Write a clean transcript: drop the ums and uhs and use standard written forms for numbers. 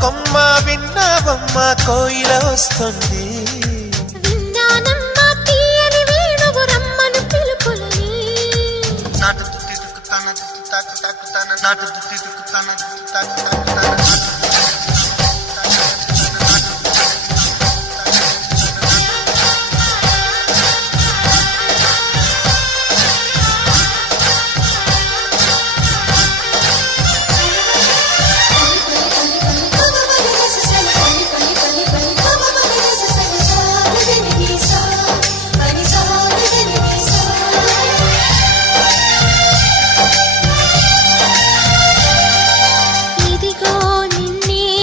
కొమ్మ విన్నావమ్మ కోయిల వస్తుంది. విన్నానమ్మా తీయని వేణువు రమ్మను పిలుపులని. నాటు తాకు తాకు తాకు నాటు